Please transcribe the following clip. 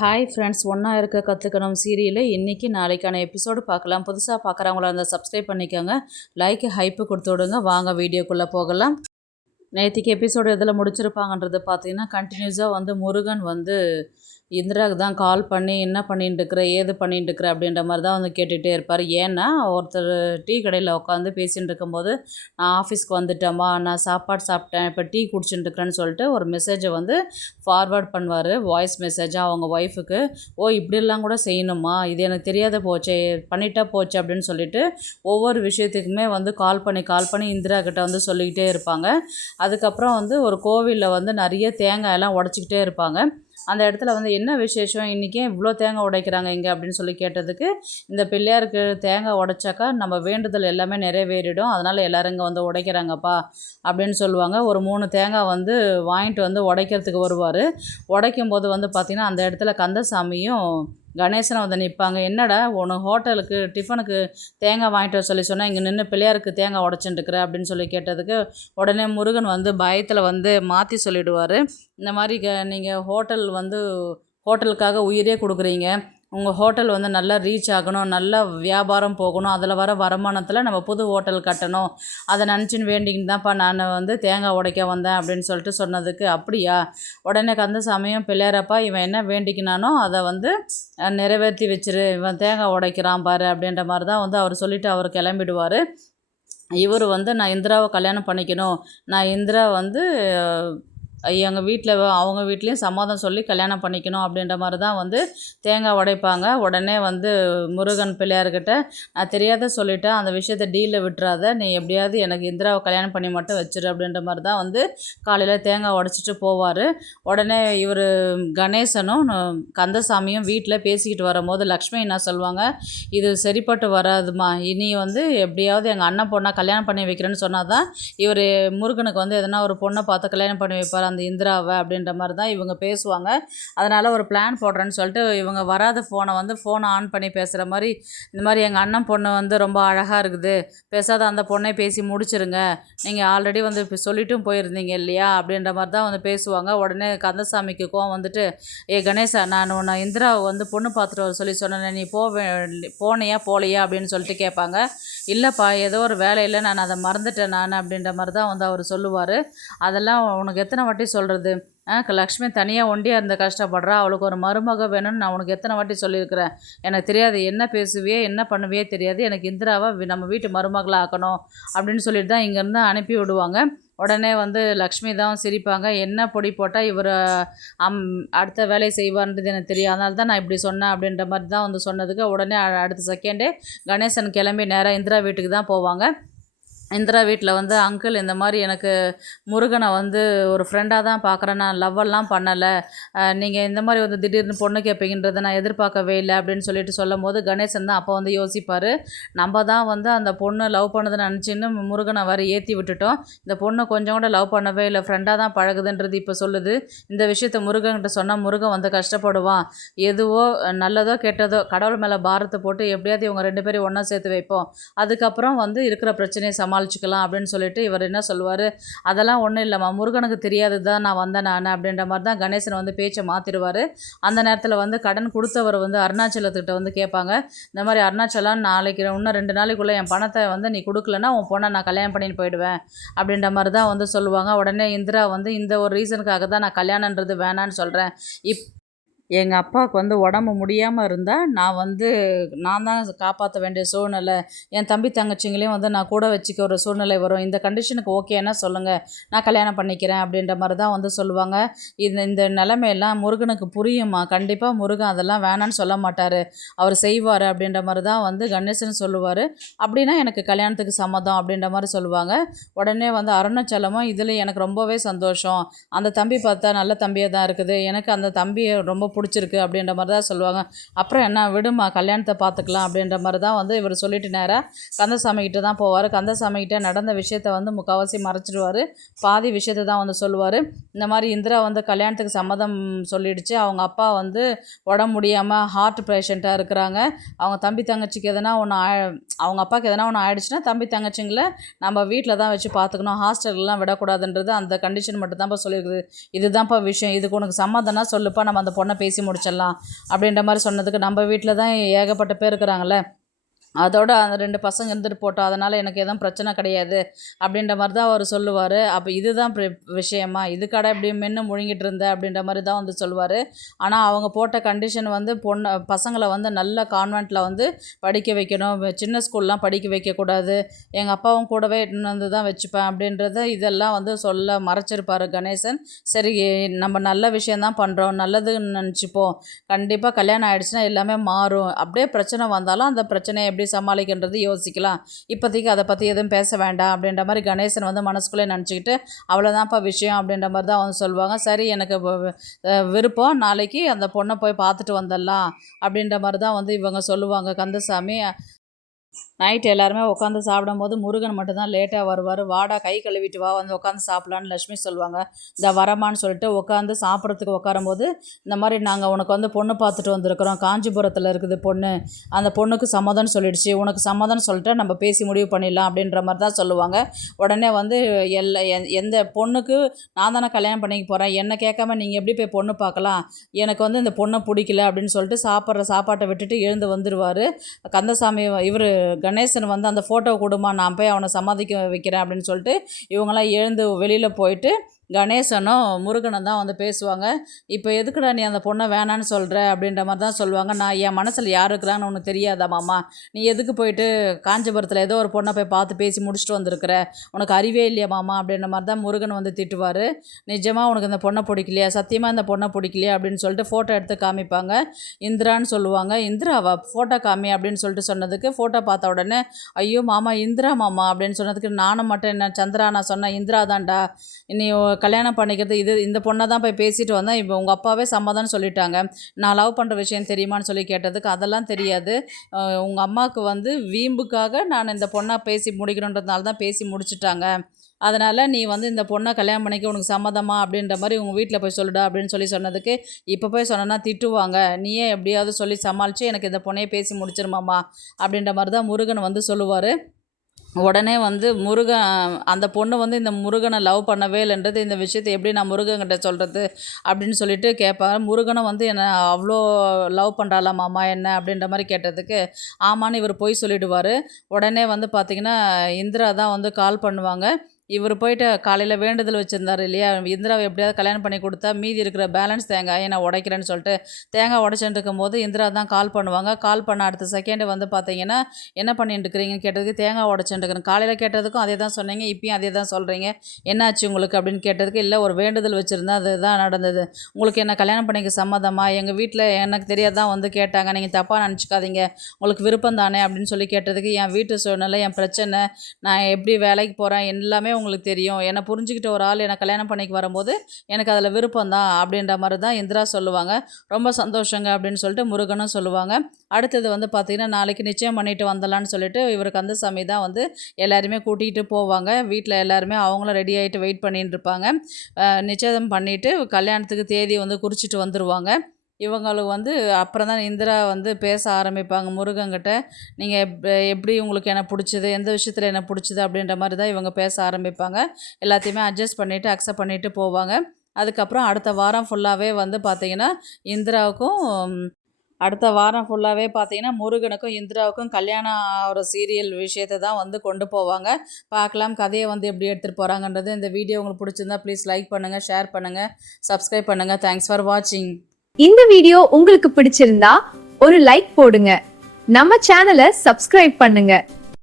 Hi friends, ஒன்றா இருக்க கற்றுக்கணும் சீரியலில் இன்றைக்கி நாளைக்கான எபிசோடு பார்க்கலாம். புதுசாக பார்க்குறவங்களா இருந்தால் சப்ஸ்கிரைப் பண்ணிக்கோங்க, லைக்கு ஹைப்பு கொடுத்து விடுங்க. வாங்க வீடியோக்குள்ளே போகலாம். நேற்றுக்கு எபிசோடு எதில் முடிச்சிருப்பாங்கன்றது பார்த்தீங்கன்னா, கண்டினியூஸாக முருகன் இந்திராவுக்கு தான் கால் பண்ணி என்ன பண்ணிட்டுருக்குற, ஏது பண்ணிட்டுருக்குற அப்படின்ற மாதிரி தான் கேட்டுகிட்டே இருப்பார். ஏன்னா ஒருத்தர் டீ கடையில் உட்காந்து பேசிகிட்டு இருக்கும்போது, நான் ஆஃபீஸ்க்கு வந்துட்டேம்மா, நான் சாப்பாடு சாப்பிட்டேன், இப்போ டீ குடிச்சுட்டுருக்குறேன்னு சொல்லிட்டு ஒரு மெசேஜை ஃபார்வர்ட் பண்ணுவார், வாய்ஸ் மெசேஜாக அவங்க ஒய்ஃபுக்கு. ஓ, இப்படிலாம் கூட செய்யணுமா, இது எனக்கு தெரியாத போச்சே, பண்ணிட்டா போச்சு அப்படின்னு சொல்லிட்டு ஒவ்வொரு விஷயத்துக்குமே கால் பண்ணி இந்திரா கிட்ட சொல்லிக்கிட்டே இருப்பாங்க. அதுக்கப்புறம் ஒரு கோவிலில் நிறைய தேங்காயெல்லாம் உடச்சிக்கிட்டே இருப்பாங்க. அந்த இடத்துல என்ன விசேஷம், இன்றைக்கே இவ்வளோ தேங்காய் உடைக்கிறாங்க இங்கே அப்படின்னு சொல்லி கேட்டதுக்கு, இந்த பிள்ளையாருக்கு தேங்காய் உடைச்சாக்கா நம்ம வேண்டுதல் எல்லாமே நிறைவேறிடும், அதனால் எல்லோரும் இங்கே உடைக்கிறாங்கப்பா அப்படின்னு சொல்லுவாங்க. ஒரு 3 தேங்காய் வாங்கிட்டு உடைக்கிறதுக்கு வருவார். உடைக்கும் போது பார்த்திங்கன்னா அந்த இடத்துல கந்தசாமியும் கணேசனை நிற்பாங்க. என்னடா உனக்கு ஹோட்டலுக்கு டிஃபனுக்கு தேங்காய் வாங்கிட்டு வர சொல்லி சொன்னால் இங்கே நின்று பிள்ளையாருக்கு தேங்காய் உடச்சுட்டுருக்குற அப்படின்னு சொல்லி கேட்டதுக்கு, உடனே முருகன் பயத்தில் மாற்றி சொல்லிவிடுவார். இந்த மாதிரி நீங்கள் ஹோட்டலுக்காக உயிரே கொடுக்குறீங்க, உங்கள் ஹோட்டல் நல்லா ரீச் ஆகணும், நல்லா வியாபாரம் போகணும், அதில் வர வருமானத்தில் நம்ம புது ஹோட்டல் கட்டணும், அதை நினச்சின்னு வேண்டிக்கிட்டு தான்ப்பா நான் தேங்காய் உடைக்க வந்தேன் அப்படின்னு சொல்லிட்டு சொன்னதுக்கு, அப்படியா, உடனே கந்தசாமியும் பிள்ளையாரப்பா இவன் என்ன வேண்டிக்கினானோ அதை நிறைவேற்றி வச்சிரு, இவன் தேங்காய் உடைக்கிறான் பாரு அப்படின்ற மாதிரி தான் அவர் சொல்லிவிட்டு அவர் கிளம்பிடுவார். இவர் நான் இந்திராவை கல்யாணம் பண்ணிக்கணும், நான் இந்திரா எங்கள் வீட்டில் அவங்க வீட்லேயும் சம்மதம் சொல்லி கல்யாணம் பண்ணிக்கணும் அப்படின்ற மாதிரி தான் தேங்காய் உடைப்பாங்க. உடனே முருகன் பிள்ளையார்கிட்ட, நான் தெரியாத சொல்லிட்டேன், அந்த விஷயத்தை டீலில் விட்டுறாத, நீ எப்படியாவது எனக்கு இந்திராவை கல்யாணம் பண்ணி மட்டும் வச்சிரு அப்படின்ற மாதிரி தான் காலையில் தேங்காய் உடைச்சிட்டு போவார். உடனே இவர் கணேசனும் கந்தசாமியும் வீட்டில் பேசிக்கிட்டு வரும்போது லக்ஷ்மி என்ன சொல்லுவாங்க, இது சரிப்பட்டு வராதுமா, இனி எப்படியாவது எங்கள் அண்ணன் பொண்ணை கல்யாணம் பண்ணி வைக்கிறேன்னு சொன்னால் தான் இவர் முருகனுக்கு எதனா ஒரு பொண்ணை பார்த்து கல்யாணம் பண்ணி வைப்பார் அந்த இந்திராவை அப்படின்ற மாதிரி தான் இவங்க பேசுவாங்க. அதனால் ஒரு பிளான் போடுறேன்னு சொல்லிட்டு இவங்க வராத ஃபோனை ஆன் பண்ணி பேசுகிற மாதிரி, இந்த மாதிரி எங்கள் அண்ணன் பொண்ணு ரொம்ப அழகாக இருக்குது, பேசாத அந்த பொண்ணை பேசி முடிச்சிருங்க, நீங்கள் ஆல்ரெடி இப்போ சொல்லிட்டும் போயிருந்தீங்க இல்லையா அப்படின்ற மாதிரி தான் பேசுவாங்க. உடனே கந்தசாமிக்கு கோவம் ஏ கணேசா, நான் உன்னை இந்திராவை பொண்ணு பார்த்துட்டு வர சொல்லி சொன்னேன், நீ போனையா போலையா அப்படின்னு சொல்லிட்டு கேட்பாங்க. இல்லைப்பா, ஏதோ ஒரு வேலையில் நான் அதை மறந்துட்டேன் நான் அப்படின்ற மாதிரி தான் அவர் சொல்லுவார். அதெல்லாம் உனக்கு எத்தனை வாட்டி சொல்கிறது, லக்ஷ்மி தனியாக ஒண்டியாக இருந்து கஷ்டப்படுறா, அவளுக்கு ஒரு மருமக வேணும்னு நான் உனக்கு எத்தனை வாட்டி சொல்லியிருக்கிறேன், எனக்கு தெரியாது என்ன பேசுவியே என்ன பண்ணுவியே தெரியாது, எனக்கு இந்திராவை நம்ம வீட்டு மருமகளாக ஆக்கணும் அப்படின்னு சொல்லிட்டு தான் இங்கேருந்து அனுப்பி விடுவாங்க. உடனே லக்ஷ்மி தான் சிரிப்பாங்க, என்ன பொடி போட்டால் இவர் அடுத்த வேலையை செய்வார்ன்றது எனக்கு தெரியும், அதனால தான் நான் இப்படி சொன்னேன் அப்படின்ற மாதிரி தான் சொன்னதுக்கு, உடனே அடுத்த செகண்டே கணேசன் கிளம்பி நேராக இந்திரா வீட்டுக்கு தான் போவாங்க. இந்திரா வீட்டில் அங்கிள் இந்த மாதிரி எனக்கு முருகனை ஒரு ஃப்ரெண்டாக தான் பார்க்குறேன், நான் லவ்வெல்லாம் பண்ணலை, நீங்கள் இந்த மாதிரி திடீர்னு பொண்ணு கேட்பீங்கன்றதை நான் எதிர்பார்க்கவே இல்லை அப்படின்னு சொல்லிட்டு சொல்லும் போது கணேசன் தான் அப்போ யோசிப்பார், நம்ம தான் அந்த பொண்ணு லவ் பண்ணதுன்னு நினச்சின்னு முருகனை ஏற்றி விட்டுட்டோம், இந்த பொண்ணு கொஞ்சம் கூட லவ் பண்ணவே இல்லை, ஃப்ரெண்டாக தான் பழகுதுன்றது இப்போ சொல்லுது, இந்த விஷயத்தை முருகன்கிட்ட சொன்னால் முருகன் கஷ்டப்படுவான், எதுவோ நல்லதோ கெட்டதோ கடவுள் மேலே பாரத்தை போட்டு எப்படியாவது இவங்க 2 பேரும் ஒன்றா சேர்த்து வைப்போம், அதுக்கப்புறம் இருக்கிற பிரச்சனையை சமாளிச்சுக்கலாம் அப்படின்னு சொல்லிட்டு இவர் என்ன சொல்லுவார், அதெல்லாம் ஒன்றும் இல்லைம்மா, முருகனுக்கு தெரியாது தான் நான் வந்தேன் நான் அப்படின்ற மாதிரி தான் கணேசன் பேச்சை மாற்றிடுவார். அந்த நேரத்தில் கடன் கொடுத்தவர் அருணாச்சலத்துக்கிட்ட கேட்பாங்க, இந்த மாதிரி அருணாச்சலம் நாளைக்கு இன்னும் 2 நாளைக்குள்ளே என் பணத்தை நீ கொடுக்கலன்னா உன் பொண்ணை நான் கல்யாணம் பண்ணிட்டு போயிடுவேன் அப்படின்ற மாதிரி தான் சொல்லுவாங்க. உடனே இந்திரா இந்த ஒரு ரீசனுக்காக தான் நான் கல்யாணன்றது வேணான்னு சொல்கிறேன், எங்கள் அப்பாவுக்கு உடம்பு முடியாமல் இருந்தால் நான் தான் காப்பாற்ற வேண்டிய சூழ்நிலை, என் தம்பி தங்கச்சிங்களையும் நான் கூட வச்சுக்க ஒரு சூழ்நிலை வரும், இந்த கண்டிஷனுக்கு ஓகேன்னா சொல்லுங்கள், நான் கல்யாணம் பண்ணிக்கிறேன் அப்படின்ற மாதிரி தான் சொல்லுவாங்க. இந்த நிலைமையெல்லாம் முருகனுக்கு புரியுமா, கண்டிப்பாக முருகன் அதெல்லாம் வேணான்னு சொல்ல மாட்டார், அவர் செய்வார் அப்படின்ற மாதிரி தான் கணேசன் சொல்லுவார். அப்படின்னா எனக்கு கல்யாணத்துக்கு சம்மதம் அப்படின்ற மாதிரி சொல்லுவாங்க. உடனே அருணாச்சலமும் இதில் எனக்கு ரொம்பவே சந்தோஷம், அந்த தம்பி பார்த்தா நல்ல தம்பியாக தான் இருக்குது, எனக்கு அந்த தம்பியை ரொம்ப பிடிச்சிருக்கு அப்படின்ற மாதிரி தான் சொல்லுவாங்க. அப்புறம் என்ன விடுமா, கல்யாணத்தை பார்த்துக்கலாம் அப்படின்ற மாதிரி தான் இவர் சொல்லிட்டு நேராக கந்தசாமி கிட்ட தான் போவார். கந்தசாமி கிட்ட நடந்த விஷயத்தை முக்கால்வாசி மறைச்சிடுவார், பாதி விஷயத்தை தான் சொல்லுவார். இந்த மாதிரி இந்திரா கல்யாணத்துக்கு சம்மதம் சொல்லிடுச்சு, அவங்க அப்பா உடம்பு முடியாமல் ஹார்ட் பேஷண்ட்டாக இருக்கிறாங்க, அவங்க தம்பி தங்கச்சிக்கு எதனா ஒன்று அவங்க அப்பாவுக்கு எதனா ஒன்று ஆயிடுச்சுன்னா தம்பி தங்கச்சிங்களை நம்ம வீட்டில் தான் வச்சு பார்த்துக்கணும், ஹாஸ்டல்லாம் விடக்கூடாதுன்றது அந்த கண்டிஷன் மட்டும் தான்ப்பா சொல்லியிருக்குது, இதுதான்ப்பா விஷயம், இதுக்கு உனக்கு சம்மதம்னா சொல்லுப்பா, நம்ம அந்த பொண்ணை பேசி முடிச்சிடலாம் அப்படின்ற மாதிரி சொன்னதுக்கு, நம்ம வீட்டில் தான் ஏகப்பட்ட பேர் இருக்கிறாங்கள, அதோட அந்த 2 பசங்க இருந்துட்டு போட்டோம், அதனால் எனக்கு எதுவும் பிரச்சனை கிடையாது அப்படின்ற மாதிரி தான் அவர் சொல்லுவார். அப்போ இதுதான் விஷயமா, இதுக்கடை இப்படி மென்று முழுங்கிட்டு இருந்த அப்படின்ற மாதிரி தான் வந்து சொல்லுவார். ஆனால் அவங்க போட்ட கண்டிஷன் வந்து பசங்களை வந்து நல்ல கான்வெண்ட்டில் வந்து படிக்க வைக்கணும், சின்ன ஸ்கூல்லாம் படிக்க வைக்கக்கூடாது, எங்கள் அப்பாவும் கூடவே இட்டுன்னு வந்து தான் வச்சுப்பேன் அப்படின்றத இதெல்லாம் வந்து சொல்ல மறைச்சிருப்பார் கணேசன். சரி, நம்ம நல்ல விஷயந்தான் பண்ணுறோம், நல்லதுன்னு நினச்சிப்போம், கண்டிப்பாக கல்யாணம் ஆகிடுச்சுன்னா எல்லாமே மாறும், அப்படியே பிரச்சனை வந்தாலும் அந்த பிரச்சனையை எப்படி சமாளிக்கின்றது யோசிக்கலாம், இப்போதைக்கு அதை பற்றி எதுவும் பேச வேண்டாம் அப்படின்ற மாதிரி கணேசன் வந்து மனசுக்குள்ளே நினச்சிக்கிட்டு, அவ்வளோதான்ப்பா விஷயம் அப்படின்ற மாதிரி தான் அவங்க சொல்லுவாங்க. சரி, எனக்கு விருப்பம், நாளைக்கு அந்த பொண்ணை போய் பார்த்துட்டு வந்துடலாம் அப்படின்ற மாதிரி தான் வந்து இவங்க சொல்லுவாங்க. கந்தசாமி நைட் எல்லாருமே உட்காந்து சாப்பிடும்போது முருகன் மட்டும்தான் லேட்டாக வருவார். வாடா கை கழுவிட்டு வா, வந்து உட்காந்து சாப்பிட்லான்னு லட்சுமி சொல்லுவாங்க. இந்த வரமான்னு சொல்லிட்டு உட்காந்து சாப்பிட்றதுக்கு உட்காரும்போது, இந்த மாதிரி நாங்கள் உனக்கு வந்து பொண்ணு பார்த்துட்டு வந்திருக்கிறோம், காஞ்சிபுரத்தில் இருக்குது பொண்ணு, அந்த பொண்ணுக்கு சம்மதம்னு சொல்லிடுச்சு, உனக்கு சம்மதம்னு சொல்லிட்டு நம்ம பேசி முடிவு பண்ணிடலாம் அப்படின்ற மாதிரி தான் சொல்லுவாங்க. உடனே வந்து எந்த பொண்ணுக்கு நான் தானே கல்யாணம் பண்ணிக்க போகிறேன், என்னை கேட்காம நீங்கள் எப்படி போய் பொண்ணு பார்க்கலாம், எனக்கு வந்து இந்த பொண்ணை பிடிக்கல அப்படின்னு சொல்லிட்டு சாப்பாட்டை விட்டுட்டு எழுந்து வந்துடுவார். கந்தசாமி இவர் கணேசன் வந்து அந்த ஃபோட்டோ கொடுமா, நான் போய் அவனை சமாதிக்க வைக்கிறேன் அப்படின்னு சொல்லிட்டு இவங்களாம் எழுந்து வெளியில் போயிட்டு கணேசனும் முருகனும் தான் வந்து பேசுவாங்க. இப்போ எதுக்குடா நீ அந்த பொண்ணை வேணான்னு சொல்கிற அப்படின்ற மாதிரி தான் சொல்லுவாங்க. நான் என் மனசில் யார் இருக்கிறான்னு உனக்கு தெரியாதா மாமா, நீ எதுக்கு போயிட்டு காஞ்சிபுரத்தில் ஏதோ ஒரு பொண்ணை போய் பார்த்து பேசி முடிச்சுட்டு வந்திருக்கிற, உனக்கு அறிவே இல்லையா மாமா அப்படின்ற மாதிரி தான் முருகன் வந்து திட்டுவார். நிஜமாக உனக்கு இந்த பொண்ணை பிடிக்கலையா, சத்தியமாக இந்த பொண்ணை பிடிக்கலையா அப்படின்னு சொல்லிட்டு ஃபோட்டோ எடுத்து காமிப்பாங்க. இந்திரான்னு சொல்லுவாங்க. இந்திராவா, ஃபோட்டோ காமி அப்படின்னு சொல்லிட்டு சொன்னதுக்கு, ஃபோட்டோ பார்த்த உடனே ஐயோ மாமா இந்திரா மாமா அப்படின்னு சொன்னதுக்கு, நானும் மட்டும் என்ன சந்திரா, நான் சொன்னேன் இந்திரா தான்டா, நீ கல்யாணம் பண்ணிக்கிறது இந்த பொண்ணை தான் போய் பேசிட்டு வந்தேன், இப்போ உங்கள் அப்பாவே சம்மதம்னு சொல்லிட்டாங்க, நான் லவ் பண்ணுற விஷயம் தெரியுமான்னு சொல்லி கேட்டதுக்கு, அதெல்லாம் தெரியாது, உங்கள் அம்மாவுக்கு வந்து வீம்புக்காக நான் இந்த பொண்ணை பேசி முடிக்கணுன்றதுனால தான் பேசி முடிச்சுட்டாங்க, அதனால் நீ வந்து இந்த பொண்ணை கல்யாணம் பண்ணிக்க உனக்கு சம்மதமா அப்படின்ற மாதிரி உங்கள் வீட்டில் போய் சொல்லுடா அப்படின்னு சொல்லி சொன்னதுக்கு, இப்போ போய் சொன்னேன்னா திட்டுவாங்க, நீயே எப்படியாவது சொல்லி சமாளித்து எனக்கு இந்த பொண்ணையை பேசி முடிச்சிருமாம்மா அப்படின்ற மாதிரி தான் முருகன் வந்து சொல்லுவார். உடனே வந்து அந்த பொண்ணு வந்து இந்த முருகனை லவ் பண்ணவே இல்லைன்றது, இந்த விஷயத்தை எப்படி நான் முருகன்கிட்ட சொல்கிறது அப்படின்னு சொல்லிட்டு கேட்பாங்க. முருகனை வந்து என்னை அவ்வளோ லவ் பண்ணுறாளா மாமா என்ன அப்படின்ற மாதிரி கேட்டதுக்கு, ஆமான்னு இவர் போய் சொல்லிவிடுவார். உடனே வந்து பார்த்திங்கன்னா இந்திரா தான் வந்து கால் பண்ணுவாங்க. இவர் போயிட்டு காலையில் வேண்டுதல் வச்சுருந்தார் இல்லையா, இந்திராவை எப்படியாவது கல்யாணம் பண்ணி கொடுத்தா மீதி இருக்கிற பேலன்ஸ் தேங்காயை நான் உடைக்கிறேன்னு சொல்லிட்டு தேங்காய் உடைச்சிட்டு இருக்கும்போது இந்திரா தான் கால் பண்ணுவாங்க. கால் பண்ண அடுத்த செகண்டு வந்து பார்த்தீங்கன்னா, என்ன பண்ணிட்டு இருக்கிறீங்கன்னு கேட்டதுக்கு, தேங்காய் உடைச்சிட்டு இருக்கிறேன், காலையில் கேட்டதுக்கும் அதே தான் சொன்னீங்க, இப்பயும் அதே தான் சொல்கிறீங்க, என்னாச்சு உங்களுக்கு அப்படின்னு கேட்டதுக்கு, இல்லை ஒரு வேண்டுதல் வச்சுருந்தா அதுதான் நடந்தது, உங்களுக்கு என்ன கல்யாணம் பண்ணிக்க சம்மதமா, எங்கள் வீட்டில் எனக்கு தெரியாதான் வந்து கேட்டாங்க, நீங்கள் தப்பாக நினச்சிக்காதீங்க, உங்களுக்கு விருப்பம் தானே அப்படின்னு சொல்லி கேட்டதுக்கு, என் வீட்டு சூழ்நிலை, என் பிரச்சனை, நான் எப்படி வேலைக்கு போகிறேன் எல்லாமே உங்களுக்கு தெரியும், என்னை புரிஞ்சுக்கிட்ட ஒரு ஆள் என்னை கல்யாணம் பண்ணிக்கு வரும்போது எனக்கு அதில் விருப்பம் தான் அப்படின்ற மாதிரி தான் இந்திரா சொல்லுவாங்க. ரொம்ப சந்தோஷங்க அப்படின்னு சொல்லிட்டு முருகனும் சொல்லுவாங்க. அடுத்தது வந்து பார்த்திங்கன்னா, நாளைக்கு நிச்சயம் பண்ணிட்டு வந்துடலான்னு சொல்லிட்டு இவர் கந்தசாமி தான் வந்து எல்லாருமே கூட்டிகிட்டு போவாங்க. வீட்டில் எல்லாருமே அவங்களும் ரெடி ஆகிட்டு வெயிட் பண்ணிட்டு இருப்பாங்க. நிச்சயம் பண்ணிவிட்டு கல்யாணத்துக்கு தேதி வந்து குறிச்சிட்டு வந்துடுவாங்க. இவங்களுக்கு வந்து அப்புறம் தான் இந்திரா வந்து பேச ஆரம்பிப்பாங்க முருகன்கிட்ட, நீங்கள் எப்படி உங்களுக்கு என்ன பிடிச்சது, எந்த விஷயத்தில் என்ன பிடிச்சது அப்படின்ற மாதிரி தான் இவங்க பேச ஆரம்பிப்பாங்க. எல்லாத்தையுமே அட்ஜஸ்ட் பண்ணிவிட்டு அக்செப்ட் பண்ணிவிட்டு போவாங்க. அதுக்கப்புறம் அடுத்த வாரம் ஃபுல்லாகவே வந்து பார்த்திங்கன்னா முருகனுக்கும் இந்திராவுக்கும் கல்யாணம் ஆகிற சீரியல் விஷயத்தை தான் வந்து கொண்டு போவாங்க. பார்க்கலாம் கதையை வந்து எப்படி எடுத்துகிட்டு போகிறாங்கன்றது. இந்த வீடியோ உங்களுக்கு பிடிச்சிருந்தா ப்ளீஸ் லைக் பண்ணுங்கள், ஷேர் பண்ணுங்கள், சப்ஸ்கிரைப் பண்ணுங்கள். தேங்க்ஸ் ஃபார் வாட்சிங். இந்த வீடியோ உங்களுக்கு பிடிச்சிருந்தா ஒரு லைக் போடுங்க, நம்ம சேனலை சப்ஸ்கிரைப் பண்ணுங்க.